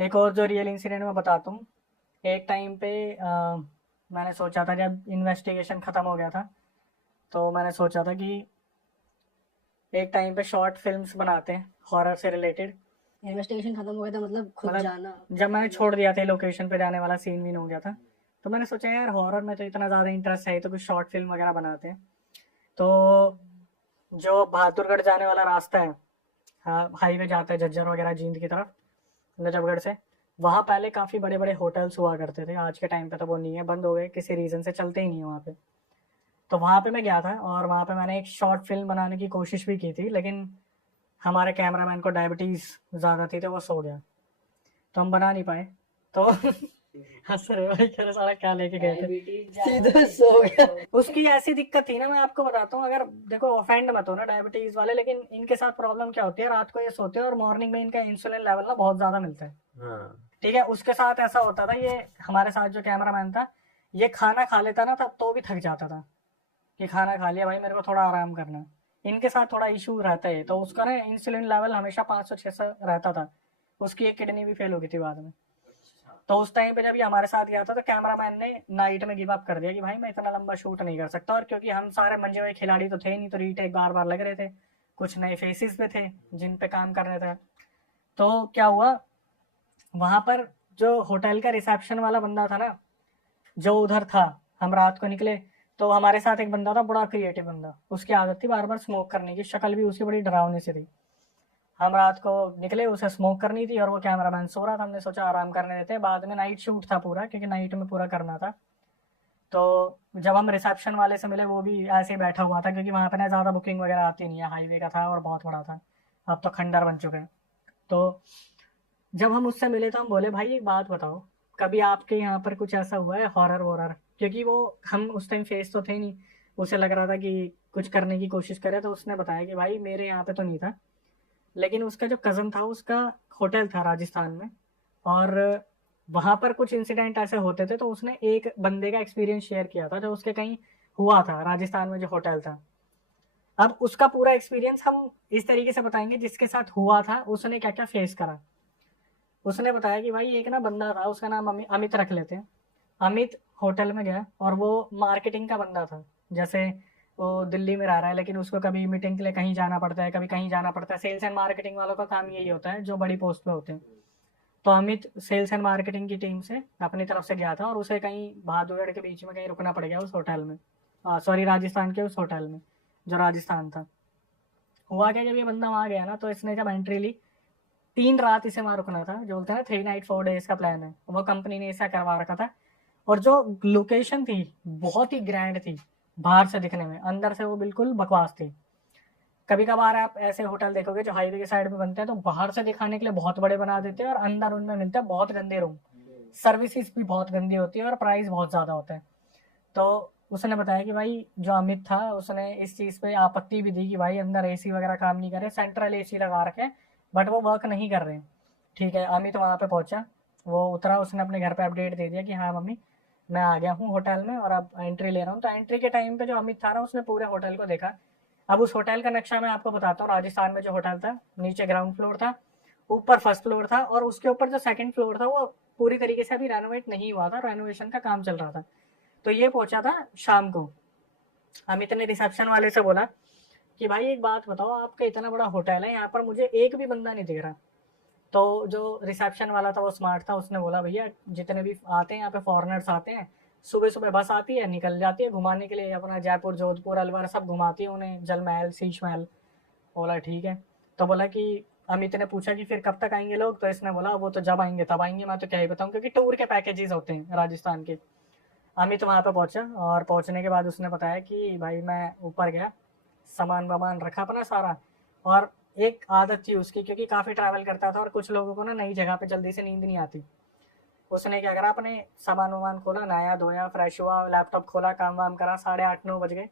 एक और जो रियल इंसिडेंट मैं बताता हूँ। एक टाइम पे मैंने सोचा था, जब इन्वेस्टिगेशन ख़त्म हो गया था, तो मैंने सोचा था कि एक टाइम पे शॉर्ट फिल्म्स बनाते हैं हॉरर से रिलेटेड। इन्वेस्टिगेशन खत्म हो गया था मतलब खुद मतलब जाना। जब मैंने छोड़ दिया था लोकेशन पे जाने वाला, सीन भी हो गया था, तो मैंने सोचा यार हॉरर में तो इतना ज़्यादा इंटरेस्ट है, तो कुछ शॉर्ट फिल्म वगैरह बनाते हैं। तो जो बहादुरगढ़ जाने वाला रास्ता है, हाँ, हाईवे जाता है झज्जर वगैरह जींद की तरफ, नजफगढ़ से, वहाँ पहले काफ़ी बड़े बड़े होटल्स हुआ करते थे। आज के टाइम पे तो वो नहीं है, बंद हो गए, किसी रीज़न से चलते ही नहीं है वहाँ पे। तो वहाँ पे मैं गया था और वहाँ पे मैंने एक शॉर्ट फिल्म बनाने की कोशिश भी की थी, लेकिन हमारे कैमरामैन को डायबिटीज़ ज़्यादा थी तो वो सो गया, तो हम बना नहीं पाए। तो हंस रहे हो भाई, कह रहे साला क्या लेके गए थे। सीधे सो गया। उसकी ऐसी दिक्कत थी ना, मैं आपको बताता हूँ, अगर देखो ऑफेंड मत हो ना डायबिटीज वाले, लेकिन इनके साथ प्रॉब्लम क्या होती है, रात को ये सोते हैं और मॉर्निंग में इनका इंसुलिन लेवल ना बहुत ज्यादा मिलता है। हाँ। ठीक है, उसके साथ ऐसा होता था, ये हमारे साथ जो कैमरामैन था, ये खाना खा लेता ना तब तो भी थक जाता था कि खाना खा लिया भाई, मेरे को थोड़ा आराम करना है। इनके साथ थोड़ा इशू रहता है, तो उसका ना इंसुलिन लेवल हमेशा 500-600 रहता था। उसकी एक किडनी भी फेल हो गई थी बाद में। तो उस टाइम पे जब ये हमारे साथ गया था, तो कैमरामैन ने नाइट में गिव अप कर दिया कि भाई मैं इतना लंबा शूट नहीं कर सकता, और क्योंकि हम सारे मंजे हुए खिलाड़ी तो थे नहीं, तो रीटेक बार बार लग रहे थे, कुछ नए फेसेस पे थे जिन पे काम करने थे। तो क्या हुआ, वहां पर जो होटल का रिसेप्शन वाला बंदा था ना, जो उधर था, हम रात को निकले, तो हमारे साथ एक बंदा था, बड़ा क्रिएटिव बंदा, उसकी आदत थी बार बार स्मोक करने की, शक्ल भी उसकी बड़ी डरावनी सी थी। हम रात को निकले, उसे स्मोक करनी थी, और वो कैमरामैन सो रहा था, हमने सोचा आराम करने देते हैं, बाद में नाइट शूट था पूरा, क्योंकि नाइट में पूरा करना था। तो जब हम रिसेप्शन वाले से मिले, वो भी ऐसे ही बैठा हुआ था, क्योंकि वहाँ पे ना ज़्यादा बुकिंग वगैरह आती नहीं है, हाईवे का था और बहुत बड़ा था, अब तो खंडर बन चुके हैं। तो जब हम उससे मिले, तो हम बोले भाई एक बात बताओ, कभी आपके यहाँ पर कुछ ऐसा हुआ है हॉरर वॉरर, क्योंकि वो, हम उस टाइम फेस तो थे नहीं, उसे लग रहा था कि कुछ करने की कोशिश करे। तो उसने बताया कि भाई मेरे यहाँ पे तो नहीं था, लेकिन उसका जो कज़न था, उसका होटल था राजस्थान में, और वहाँ पर कुछ इंसिडेंट ऐसे होते थे, तो उसने एक बंदे का एक्सपीरियंस शेयर किया था जो उसके कहीं हुआ था राजस्थान में, जो होटल था। अब उसका पूरा एक्सपीरियंस हम इस तरीके से बताएंगे, जिसके साथ हुआ था उसने क्या क्या फेस करा। उसने बताया कि भाई एक ना बंदा था, उसका नाम अमित रख लेते हैं। अमित होटल में गया, और वो मार्केटिंग का बंदा था। जैसे वो दिल्ली में रह रहा है, लेकिन उसको कभी मीटिंग के लिए कहीं जाना पड़ता है, कभी कहीं जाना पड़ता है। सेल्स एंड मार्केटिंग वालों का काम यही होता है, जो बड़ी पोस्ट पे होते हैं। तो अमित सेल्स एंड मार्केटिंग की टीम से अपनी तरफ से गया था, और उसे कहीं बहादुरगढ़ के बीच में कहीं रुकना पड़ गया उस होटल में, सॉरी राजस्थान के उस होटल में, जो राजस्थान था। हुआ क्या, जब ये बंदा वहाँ गया ना, तो इसने जब एंट्री ली, 3 रात इसे वहाँ रुकना था, जो बोलते हैं ना 3 नाइट 4 डेज का प्लान है, वो कंपनी ने ऐसा करवा रखा था। और जो लोकेशन थी, बहुत ही ग्रैंड थी, बाहर से दिखने में, अंदर से वो बिल्कुल बकवास थी। कभी कभार आप ऐसे होटल देखोगे जो हाईवे के साइड में बनते हैं, तो बाहर से दिखाने के लिए बहुत बड़े बना देते हैं, और अंदर उनमें मिलते हैं बहुत गंदे रूम, सर्विसेज भी बहुत गंदी होती है, और प्राइस बहुत ज़्यादा होता है। तो उसने बताया कि भाई जो अमित था, उसने इस चीज़ पे आपत्ति भी दी कि भाई अंदर एसी वगैरह काम नहीं करे, सेंट्रल एसी लगा रखे, बट वो वर्क नहीं कर रहे हैं। ठीक है, अमित वहाँ पे पहुँचा, वो उतरा, उसने अपने घर पे अपडेट दे दिया कि हाँ मम्मी, मैं आ गया हूँ होटल में, और अब एंट्री ले रहा हूँ। तो एंट्री के टाइम पे जो अमित था ना, उसने पूरे होटल को देखा। अब उस होटल का नक्शा मैं आपको बताता हूँ। राजस्थान में जो होटल था, नीचे ग्राउंड फ्लोर था, ऊपर फर्स्ट फ्लोर था, और उसके ऊपर जो सेकंड फ्लोर था, वो पूरी तरीके से अभी रेनोवेट नहीं हुआ था, रेनोवेशन का काम चल रहा था। तो ये पहुंचा था शाम को। अमित ने रिसेप्शन वाले से बोला कि भाई एक बात बताओ, आपका इतना बड़ा होटल है, यहाँ पर मुझे एक भी बंदा नहीं दिख रहा। तो जो रिसेप्शन वाला था वो स्मार्ट था, उसने बोला भैया जितने भी आते हैं यहाँ पे, फॉरेनर्स आते हैं, सुबह सुबह बस आती है, निकल जाती है घुमाने के लिए, अपना जयपुर जोधपुर अलवर सब घुमाती है उन्हें, जल महल शीश महल। बोला ठीक है। तो बोला कि अमित ने पूछा कि फिर कब तक आएंगे लोग, तो इसने बोला वो तो जब आएंगे तब आएंगे, मैं तो क्या ही बताऊँ, क्योंकि टूर के पैकेजेस होते हैं राजस्थान के। अमित वहाँ पे पहुंचा, और पहुंचने के बाद उसने बताया कि भाई मैं ऊपर गया, सामान वामान रखा अपना सारा। और एक आदत थी उसकी, क्योंकि काफ़ी ट्रैवल करता था, और कुछ लोगों को ना नई जगह पे जल्दी से नींद नहीं आती। उसने क्या करा, अपने सामान वामान खोला, नहाया धोया, फ्रेश हुआ, लैपटॉप खोला, काम वाम करा, 8:30-9 बज गए।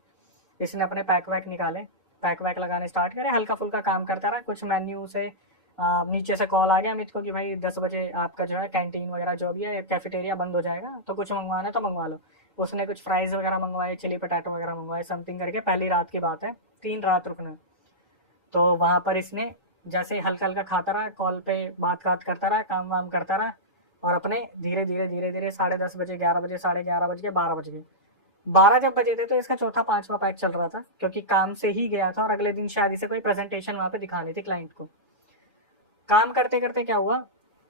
इसने अपने पैक वैक निकाले, पैक वैक लगाने स्टार्ट करे, हल्का फुल्का काम करता रहा। कुछ मेन्यू से नीचे से कॉल आ गया अमित को कि भाई 10 बजे आपका जो है कैंटीन वगैरह जो भी है, कैफेटेरिया बंद हो जाएगा, तो कुछ मंगवाना है तो मंगवा लो। उसने कुछ फ्राइज़ वगैरह मंगवाए, चिली पटाटो वगैरह मंगवाए, समथिंग करके। पहली रात की बात है, 3 रात रुकना। तो वहाँ पर इसने जैसे ही हल्का हल्का खाता रहा, कॉल पे बात करता रहा, काम वाम करता रहा, और अपने धीरे धीरे 10:30 बजे, 11 बजे, 11:30 बजे, 12 बजे, 12 जब बजे थे तो इसका चौथा पांचवा पैक चल रहा था, क्योंकि काम से ही गया था और अगले दिन शायद इसे कोई प्रेजेंटेशन वहां पे दिखानी थी क्लाइंट को। काम करते करते क्या हुआ,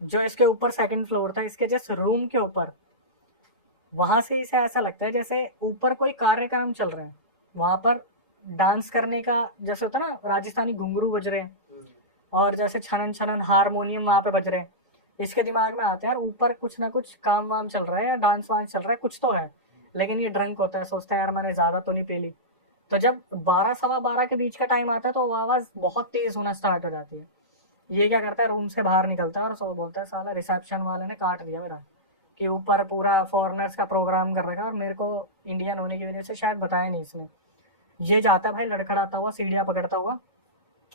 जो इसके ऊपर सेकंड फ्लोर था, इसके जस्ट रूम के ऊपर, वहां से इसे ऐसा लगता है जैसे ऊपर कोई कार्यक्रम चल रहा है। वहां पर डांस करने का जैसे होता है ना, राजस्थानी घुंघरू बज रहे हैं, और जैसे छनन छनन हारमोनियम वहां पे बज रहे हैं। इसके दिमाग में आता है यार ऊपर कुछ ना कुछ काम वाम चल रहा है या डांस वांस चल रहा है, कुछ तो है। लेकिन ये ड्रंक होता है, सोचता है यार मैंने ज्यादा तो नहीं पी ली। तो जब 12 सवा 12 के बीच का टाइम आता है तो वो आवाज बहुत तेज होना स्टार्ट हो जाती है। ये क्या करता है, रूम से बाहर निकलता है और सो बोलता है साला रिसेप्शन वाले ने काट दिया मेरा, कि ऊपर पूरा फॉरेनर्स का प्रोग्राम कर रखा है और मेरे को इंडियन होने की वजह से शायद बताया नहीं इसने। ये जाता है भाई लड़खड़ाता हुआ, सीढ़ियाँ पकड़ता हुआ।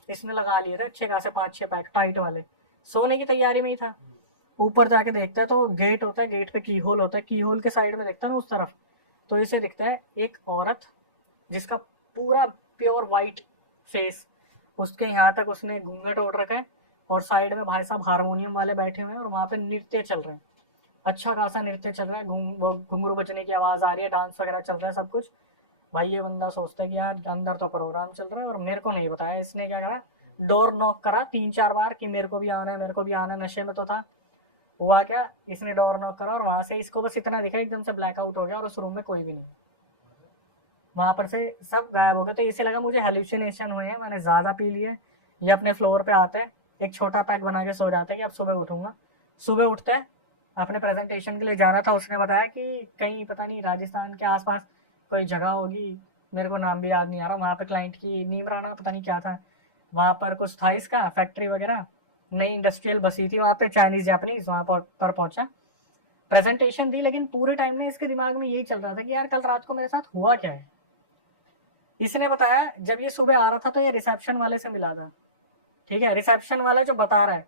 इसने लगा लिए थे अच्छे खासे 5-6 पैक टाइट वाले, सोने की तैयारी में ही था। ऊपर जाके देखता है तो गेट होता है, गेट पे की होल होता है, की होल के साइड में देखता है ना उस तरफ, तो इसे दिखता है एक औरत जिसका पूरा प्योर वाइट फेस, उसके यहाँ तक उसने घूंघट ओढ़ रखा है, और साइड में भाई साहब हारमोनियम वाले बैठे हुए हैं और वहाँ पे नृत्य चल रहे हैं। अच्छा खासा नृत्य चल रहा है, घुंघरू बजने की आवाज आ रही है, डांस वगैरह चल रहा है सब कुछ। भाई ये बंदा सोचता है कि यार अंदर तो प्रोग्राम चल रहा है और मेरे को नहीं बताया। इसने क्या करा, डोर नॉक करा 3-4 बार कि मेरे को भी आना है, मेरे को भी आना है। नशे में तो था। हुआ क्या, इसने डोर नॉक करा और वहां से इसको बस इतना दिखा, एकदम से ब्लैकआउट हो गया और उस रूम में कोई भी नहीं। वहां पर से सब गायब हो गए। तो इसे लगा मुझे हेल्यूसिनेशन हुए हैं, मैंने ज्यादा पी लिए। ये अपने फ्लोर पे आते हैं, एक छोटा पैक बना के सो जाते हैं कि अब सुबह उठूंगा। सुबह उठते हैं, अपने प्रेजेंटेशन के लिए जाना था। उसने बताया कि कहीं पता नहीं राजस्थान के आसपास कोई जगह होगी, मेरे को नाम भी याद नहीं आ रहा, वहाँ पे क्लाइंट की नीमराना पता नहीं क्या था, वहाँ पर कुछ था इसका फैक्ट्री वगैरह, नई इंडस्ट्रियल बसी थी वहाँ पे, चाइनीज जापानीज। वहाँ पर पहुंचा, प्रेजेंटेशन दी, लेकिन पूरे टाइम में इसके दिमाग में यही चल रहा था कि यार कल रात को मेरे साथ हुआ क्या है। इसने बताया जब ये सुबह आ रहा था तो ये रिसेप्शन वाले से मिला था। ठीक है, रिसेप्शन वाला जो बता रहा है,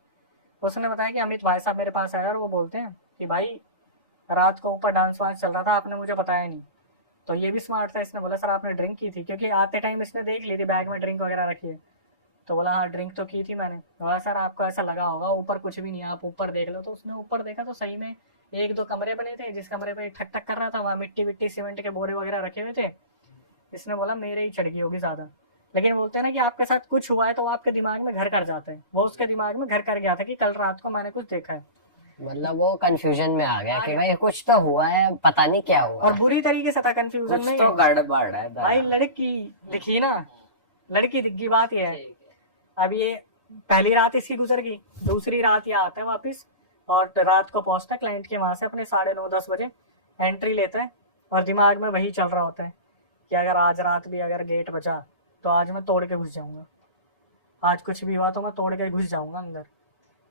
उसने बताया कि अमित भाई साहब मेरे पास आया और वो बोलते हैं कि भाई रात को ऊपर डांस वांस चल रहा था, आपने मुझे बताया नहीं। तो ये भी स्मार्ट था, इसने बोला सर आपने ड्रिंक की थी, क्योंकि आते टाइम इसने देख ली थी बैग में ड्रिंक वगैरह रखी है। तो बोला हाँ ड्रिंक तो की थी मैंने। बोला सर आपको ऐसा लगा होगा ऊपर कुछ भी नहीं, आप ऊपर देख लो। तो उसने ऊपर देखा तो सही में 1-2 कमरे बने थे, जिस कमरे पे ठक ठक कर रहा था वहाँ मिट्टी विट्टी सीमेंट के बोरे वगैरह रखे हुए थे। इसने बोला मेरे ही चढ़ गई होगी ज्यादा। लेकिन बोलते हैं ना कि आपके साथ कुछ हुआ है तो आपके दिमाग में घर कर जाते हैं, वो उसके दिमाग में घर कर गया था कि कल रात को मैंने कुछ देखा है। मतलब वो कंफ्यूजन में आ गया कि भाई कुछ तो हुआ है, पता नहीं क्या हुआ और बुरी तरीके से था कंफ्यूजन कुछ में। तो गड़बड़ है भाई लड़की दिखी ना, लड़की दिख गई, बात ये है। अब ये पहली रात इसकी गुजर गई, दूसरी रात ये आता है वापिस और रात को पहुंचता है क्लाइंट के वहां से अपने 9:30-10 बजे, एंट्री लेता है और दिमाग में वही चल रहा होता है कि अगर आज रात भी अगर गेट बचा तो आज मैं तोड़ के घुस जाऊंगा, आज कुछ भी हुआ तो मैं तोड़ के घुस जाऊंगा अंदर।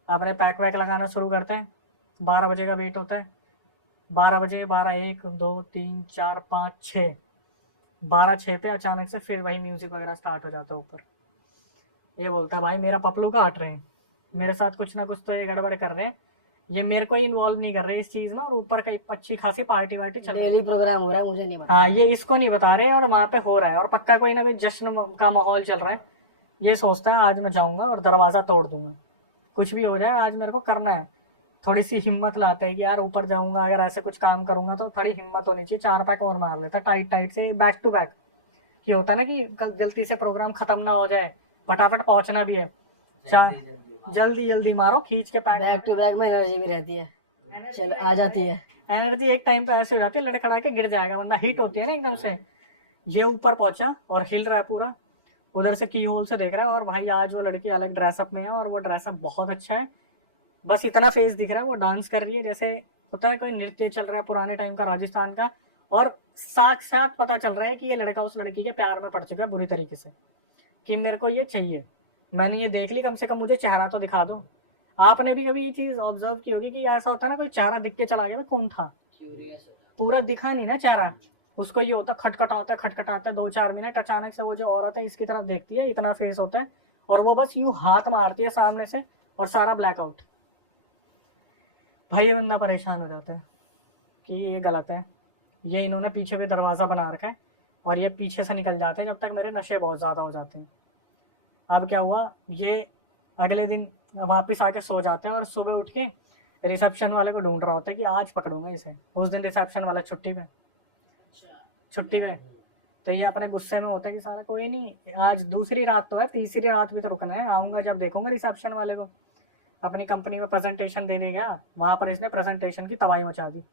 अपने पैक वैक लगाना शुरू करते हैं। 12 बजे का वेट होता है, 12 बजे, 12, 1, 2, 3, 4, 5, 6, 12-6 पे अचानक से फिर वही म्यूजिक वगैरह स्टार्ट हो जाता है ऊपर। ये बोलता है भाई मेरा पपलू काट रहे हैं, मेरे साथ कुछ ना कुछ तो ये गड़बड़ कर रहे हैं, ये मेरे को इन्वॉल्व नहीं कर रहे इस चीज में, और ऊपर कई अच्छी खासी पार्टी वार्टी चल रही है। डेली प्रोग्राम हो रहा है, मुझे नहीं पता। हाँ ये इसको नहीं बता रहे हैं और वहां पे हो रहा है और पक्का कोई ना कोई जश्न का माहौल चल रहा है। ये सोचता है आज मैं जाऊंगा और दरवाजा तोड़ दूंगा, कुछ भी हो जाए आज मेरे को करना है। थोड़ी सी हिम्मत लाते हैं कि यार ऊपर जाऊंगा, अगर ऐसे कुछ काम करूंगा तो थोड़ी हिम्मत होनी चाहिए। 4 पैक और मार लेता टाइट टाइट से बैक टू बैक। ये होता है ना कि कल जल्दी से प्रोग्राम खत्म ना हो जाए, फटाफट पहुंचना भी है, चार जल्दी जल्दी मारो खींच के पैक। बैक टू बैक में एनर्जी भी रहती है, चलो आ जाती है। एनर्जी एक टाइम पे ऐसे हो जाती है लड़खड़ा के गिर जाएगा बंदा, हिट होती है ना एकदम से। ये ऊपर पहुंचा और हिल रहा है पूरा, उधर से की होल से देख रहा है और भाई आज वो लड़की अलग ड्रेसअप में है और वो ड्रेसअप बहुत अच्छा है। बस इतना फेस दिख रहा है, वो डांस कर रही है जैसे होता है कोई नृत्य चल रहा है पुराने टाइम का राजस्थान का, और साक्षात पता चल रहा है कि ये लड़का उस लड़की के प्यार में पड़ चुका है बुरी तरीके से, कि मेरे को ये चाहिए, मैंने ये देख ली, कम से कम मुझे चेहरा तो दिखा दो। आपने भी कभी ये चीज ऑब्जर्व की होगी कि ऐसा होता है ना कोई चेहरा दिख के चला गया, कौन था, पूरा दिखा नहीं ना चेहरा, उसको ये होता खटखटाता है 2-4 मिनट, अचानक से वो जो औरत है इसकी तरफ देखती है, इतना फेस होता है और वो बस यूं हाथ मारती है सामने से और सारा ब्लैकआउट। भाई ये बंदा परेशान हो जाता है कि ये गलत है, ये इन्होंने पीछे भी दरवाजा बना रखा है और ये पीछे से निकल जाते हैं जब तक मेरे नशे बहुत ज्यादा हो जाते हैं। अब क्या हुआ, ये अगले दिन वापस आके सो जाते हैं और सुबह उठ के रिसेप्शन वाले को ढूंढ रहा होता है कि आज पकड़ूंगा इसे। उस दिन रिसेप्शन वाला छुट्टी पे। तो ये अपने गुस्से में होता है कि सारा कोई नहीं, आज दूसरी रात तो है, तीसरी रात भी तो रुकना है, आऊंगा जब देखूंगा रिसेप्शन वाले को। अपनी कंपनी में प्रेजेंटेशन देने गया, वहां पर इसने प्रेजेंटेशन की तबाही मचा दी,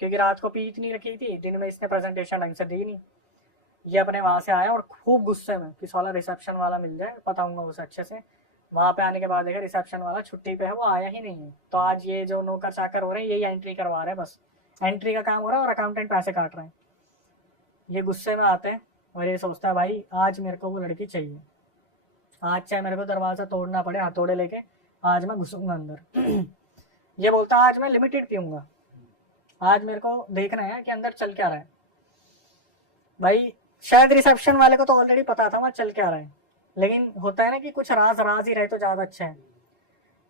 क्योंकि रात को पी इतनी रखी थी, दिन में इसने प्रेजेंटेशन ढंग से दी नहीं। ये अपने वहां से आया और खूब गुस्से में कि साला रिसेप्शन वाला मिल जाए, बताऊंगा उसे अच्छे से। वहां पे आने के बाद देखा रिसेप्शन वाला छुट्टी पे है, वो आया ही नहीं है। तो आज ये जो नौकर चाकर हो रहे हैं यही एंट्री करवा रहे हैं, बस एंट्री का काम हो रहा है और अकाउंटेंट पैसे काट रहे हैं। ये गुस्से में आते हैं और ये सोचता है भाई आज मेरे को वो लड़की चाहिए, आज चाहे मेरे को दरवाजा तोड़ना पड़े, हथौड़े लेके आज मैं घुसूंगा अंदर। ये बोलता है आज मैं लिमिटेड पीऊंगा, आज मेरे को देखना है कि अंदर चल क्या रहा है। भाई शायद रिसेप्शन वाले को तो ऑलरेडी पता था वहां चल क्या रहा है, लेकिन होता है ना कि कुछ राज राज ही रहे तो ज्यादा अच्छा है।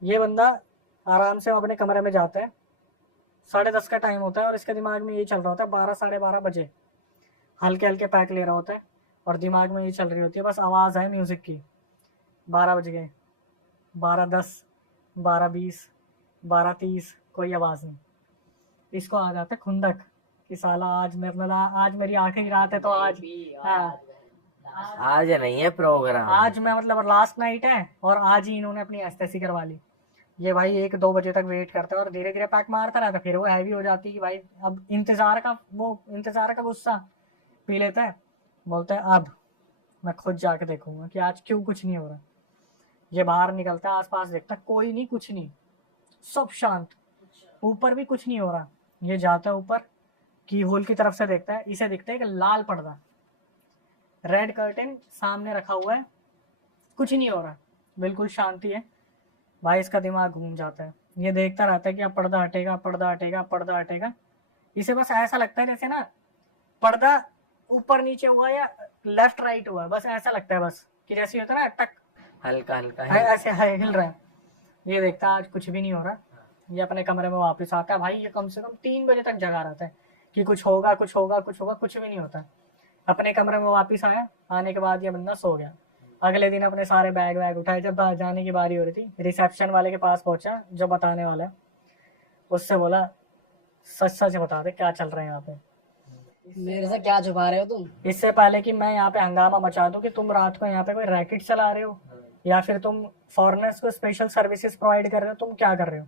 ये बंदा आराम से अपने कमरे में जाता है, 10:30 का टाइम होता है और इसके दिमाग में यही चल रहा होता है, 12 साढ़े 12 बजे हल्के हल्के पैक ले रहा होता है और दिमाग में ये चल रही होती है, बस आवाज़ है म्यूज़िक की। 12 बज गए, 12:10, 12:20, 12:30, कोई आवाज़ नहीं। इसको आ जाता है खुंदक कि साला आज मेरी आखिरी रात है, तो आज हाँ आज नहीं है प्रोग्राम, आज मैं मतलब लास्ट नाइट है और आज ही इन्होंने अपनी एस्थेसी करवा ली। ये भाई 1-2 बजे तक वेट करता है और धीरे धीरे पैक मारता रहता है। फिर वो हैवी हो जाती है कि भाई अब इंतजार का गुस्सा पी लेता है। बोलता है अब मैं खुद जाके देखूंगा कि आज क्यों कुछ नहीं हो रहा। ये बाहर निकलता है, आसपास देखता है, कोई नहीं, कुछ नहीं, सब शांत, ऊपर भी कुछ नहीं हो रहा। ये जाता है ऊपर की होल की तरफ से, देखता है, इसे दिखता है कि लाल पर्दा, रेड कर्टेन सामने रखा हुआ है, कुछ नहीं हो रहा, बिल्कुल शांति है। भाई इसका दिमाग घूम जाता है, ये देखता रहता है कि अब पर्दा हटेगा, पर्दा हटेगा, पर्दा हटेगा। इसे बस ऐसा लगता है जैसे ना पर्दा ऊपर नीचे हुआ या लेफ्ट राइट हुआ, बस ऐसा लगता है, बस कि जैसे होता है ना टक हल्का हल्का ऐसे हिल रहा है। ये देखता है आज कुछ भी नहीं हो रहा। ये अपने कमरे में वापस आता है। भाई ये कम से कम 3 बजे तक जगा रहता है कि कुछ होगा, कुछ होगा, कुछ होगा, कुछ भी नहीं होता। अपने कमरे में वापस आया, आने के बाद ये बंदा सो गया। अगले दिन अपने सारे बैग वैग उठाए, जब जाने की बारी हो रही थी रिसेप्शन वाले के पास पहुंचा जो बताने वाला है, उससे बोला सच सच बता दे क्या चल रहा है यहाँ पे। मेरे से क्या छुपा रहे हो तुम? इससे पहले कि मैं यहाँ पे हंगामा मचा दूं कि तुम रात को यहाँ पे कोई रैकेट चला रहे हो या फिर तुम फॉरेनर्स को स्पेशल सर्विसेज प्रोवाइड कर रहे हो, तुम क्या कर रहे हो।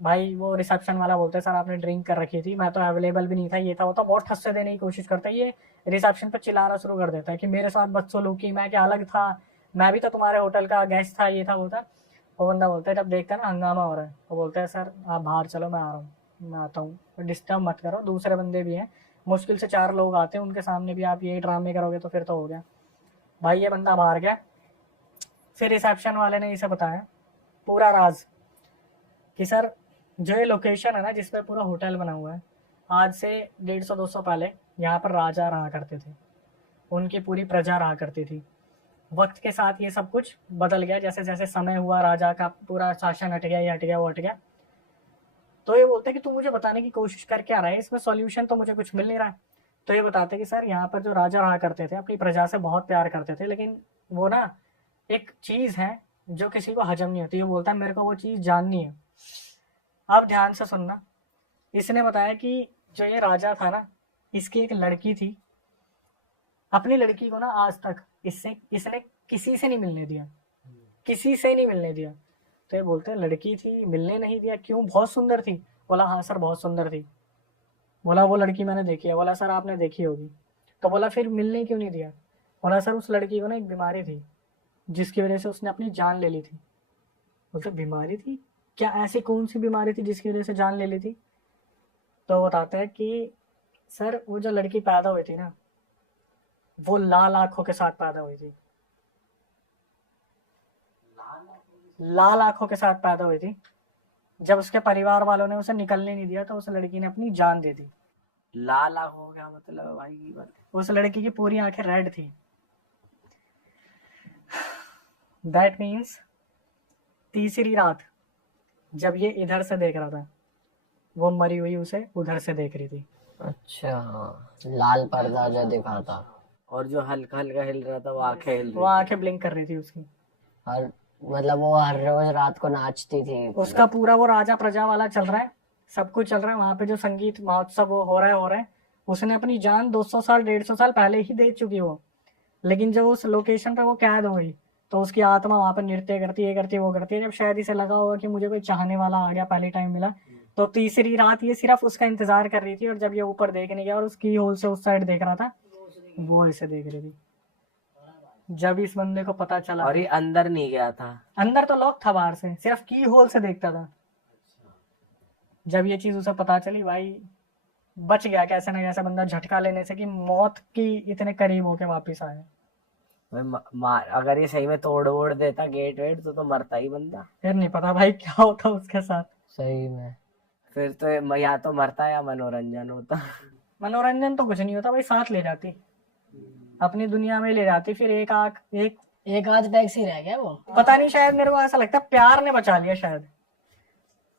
भाई वो रिसेप्शन वाला बोलता है सर आपने ड्रिंक कर रखी थी, मैं तो अवेलेबल भी नहीं था, ये था वो था, बहुत हंसते देने की कोशिश करता है। ये रिसेप्शन पर चिल्लाना शुरू कर देता है कि मेरे साथ बदसलूकी, मैं क्या अलग था, मैं भी तो तुम्हारे होटल का गेस्ट था, ये था वो था। वो बंदा बोलता है, जब देखता है ना हंगामा हो रहा है, वो बोलता है सर आप बाहर चलो, मैं आ रहा हूँ, मैं आता हूँ, डिस्टर्ब मत करो, दूसरे बंदे भी हैं, मुश्किल से 4 लोग आते हैं, उनके सामने भी आप यही ड्रामे करोगे तो फिर तो हो गया। भाई ये बंदा बाहर गया। फिर रिसेप्शन वाले ने इसे बताया पूरा राज कि सर जो ये लोकेशन है ना जिसपे पूरा होटल बना हुआ है, आज से 150-200 पहले यहाँ पर राजा रहा करते थे, उनकी पूरी प्रजा रहा करती थी। वक्त के साथ ये सब कुछ बदल गया, जैसे जैसे समय हुआ राजा का पूरा शासन हट गया, ये हट गया, वो हट गया। तो ये बोलते हैं कि तू मुझे बताने की कोशिश कर क्या रहा है, इसमें सॉल्यूशन तो मुझे कुछ मिल नहीं रहा है। तो ये बताते हैं कि सर यहाँ पर जो राजा रहा करते थे अपनी प्रजा से बहुत प्यार करते थे, लेकिन वो ना एक चीज़ है जो किसी को हजम नहीं होती। ये बोलता है मेरे को वो चीज़ जाननी है। आप ध्यान से सुनना। इसने बताया कि जो ये राजा था ना, इसकी एक लड़की थी, अपनी लड़की को ना आज तक इसने किसी से नहीं मिलने दिया, किसी से नहीं मिलने दिया। तो ये बोलते हैं लड़की थी, मिलने नहीं दिया, क्यों, बहुत सुंदर थी। बोला हाँ सर बहुत सुंदर थी। बोला वो लड़की मैंने देखी है। बोला सर आपने देखी होगी। तो बोला फिर मिलने क्यों नहीं दिया। बोला सर उस लड़की को ना एक बीमारी थी जिसकी वजह से उसने अपनी जान ले ली थी। बोलते बीमारी थी क्या, ऐसी कौन सी बीमारी थी जिसकी वजह से जान ले ली थी। तो बताते हैं कि सर वो जो लड़की पैदा हुई थी ना, वो लाल आंखों के साथ पैदा हुई थी, लाल आंखों के साथ पैदा हुई थी। जब उसके परिवार वालों ने उसे निकलने नहीं दिया तो उस लड़की ने अपनी जान दे दी। लाल आंखों का मतलब है भाई, उस लड़की की पूरी आंखें रेड थी। दैट मीन्स तीसरी रात जब ये इधर से देख रहा था, वो मरी हुई उसे उधर से देख रही थी। अच्छा, लाल पर्दा जो दिखा था, और जो हल्का हल्का हिल रहा था वो आंखें हिल वो रही आंखें ब्लिंक कर रही थी उसकी। और मतलब वो हर रोज रात को नाचती थी। उसका पूरा वो राजा प्रजा वाला चल रहा है, सब कुछ चल रहा है वहां पे, जो संगीत महोत्सव वो हो रहा है। उसने अपनी जान 200 साल 150 साल पहले ही दे चुकी वो, लेकिन जब उस लोकेशन पे वो कैद हो गई तो उसकी आत्मा वहां पर नृत्य करती है, ये करती है, वो करती है। जब शायद इसे लगा होगा कि मुझे कोई चाहने वाला आ गया, पहली टाइम मिला, तो तीसरी रात ये सिर्फ उसका इंतजार कर रही थी। और जब ये ऊपर देखने गया और उसकी होल से उस साइड देख रहा था, वो इसे देख रही थी। जब इस बंदे को पता चला, और ये अंदर नहीं गया था। अंदर तो लॉक था, बाहर से सिर्फ की होल से देखता था। जब ये चीज उसे पता चली, भाई बच गया कैसे ना कैसे बंदा झटका लेने से, कि मौत की इतने करीब होके वापस आया। भाई अगर ये सही में तोड़ वोड़ देता गेट वेट तो मरता ही बंदा। फिर नहीं पता भाई क्या होता उसके साथ। सही में। फिर तो या तो मरता या मनोरंजन होता। मनोरंजन तो कुछ नहीं होता भाई, साथ ले जाती, अपनी दुनिया में ले जाती। फिर एक आध टैक्सी रह गया वो। पता नहीं, शायद मेरे को ऐसा लगता है प्यार ने बचा लिया शायद,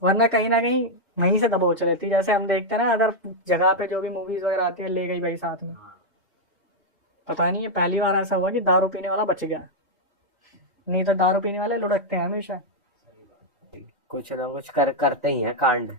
वरना कहीं ना कहीं वहीं से दबोच लेती। जैसे हम देखते हैं ना अदर जगह पे जो भी मूवीज वगैरह आती है, ले गई भाई साथ में। पता नहीं, ये पहली बार ऐसा हुआ कि दारू पीने वाला बच गया, नहीं तो दारू पीने वाले लुढ़कते हैं हमेशा। कुछ ना कुछ करते ही है कांड।